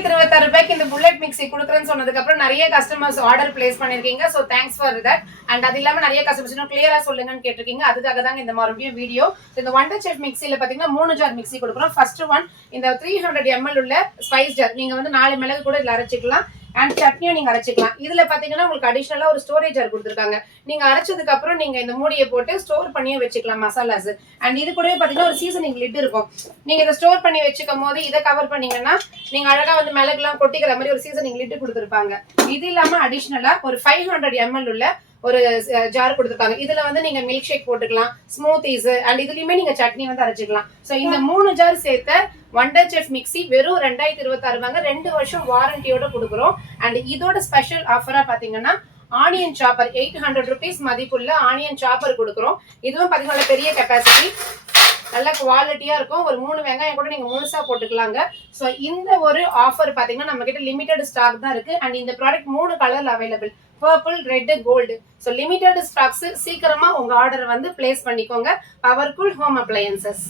ரூபாய்க்கு இந்த bullet mixie கொடுக்குறேன்னு சொன்னதுக்கு அப்புறம் நிறைய கஸ்டமர்ஸ் ஆர்டர் பிளேஸ் பண்ணிருக்கீங்க. So thanks for that. And அது இல்லாம நிறைய கஸ்டமர்ஸ் இன்னும் கிளியரா சொல்லுங்கன்னு கேட்டிருக்கீங்க. அதுக்காக தாங்க இந்த மறுபடியும் வீடியோ. இந்த வண்டர் செஃப் மிக்ஸில பாத்தீங்கன்னா 3 ஜார் மிக்ஸி கொடுக்குறோம். ஃபர்ஸ்ட் ஒன் இந்த 300 ml உள்ள ஸ்பைஸ் ஜார். நீங்க வந்து 4 மிளகு கூட இதுல அரைச்சிக்கலாம். அண்ட் சட்னியும் நீங்க அரைச்சிக்கலாம். இதுல பாத்தீங்கன்னா உங்களுக்கு அடிஷனலா ஒரு ஸ்டோரேஜ் ஜார் கொடுத்துருக்காங்க. நீங்க அரைச்சதுக்கு அப்புறம் நீங்க இந்த மூடியை போட்டு ஸ்டோர் பண்ணியே வச்சுக்கலாம் மசாலாஸ். அண்ட் இது கூடவே பாத்தீங்கன்னா ஒரு சீசனிங் லிட் இருக்கும். நீங்க இதை ஸ்டோர் பண்ணி வச்சுக்கும் போது இதை கவர் பண்ணீங்கன்னா நீங்க அழகா வந்து மிளகுலாம் கொட்டிக்கிற மாதிரி ஒரு சீசனிங் லிட் கொடுத்துருப்பாங்க. இது இல்லாம அடிஷனலா ஒரு 500 ml உள்ள ஒரு ஜார் கொடுத்துருக்காங்க. இதுல வந்து நீங்க மில்க் ஷேக் போட்டுக்கலாம், ஸ்மூத்திஸ் அண்ட் இதுலயுமே நீங்க சட்னி வந்து அரைச்சிக்கலாம். ஸோ இந்த 3 ஜார் சேர்த்த வண்டர் செஃப் மிக்ஸி வெறும் 2026 வாங்க. 2 வருஷம் வாரண்டியோட கொடுக்குறோம். அண்ட் இதோட ஸ்பெஷல் ஆஃபரா பாத்தீங்கன்னா ஆனியன் சாப்பர் 800 rupees மதிப்புள்ள ஆனியன் சாப்பர் கொடுக்குறோம். இதுவும் பாத்தீங்கன்னா பெரிய கெப்பாசிட்டி, நல்ல குவாலிட்டியா இருக்கும். ஒரு 3 வெங்காயம் கூட நீங்க முழுசா போட்டுக்கலாங்க. ஸோ இந்த ஒரு ஆஃபர் பாத்தீங்கன்னா நம்ம கிட்ட லிமிடெட் ஸ்டாக் தான் இருக்கு. அண்ட் இந்த ப்ராடக்ட் 3 கலர்ல available, purple, red, gold. So limited stocks, சீக்கிரமா உங்க ஆர்டர் வந்து பிளேஸ் பண்ணிக்கோங்க. Powerful home appliances.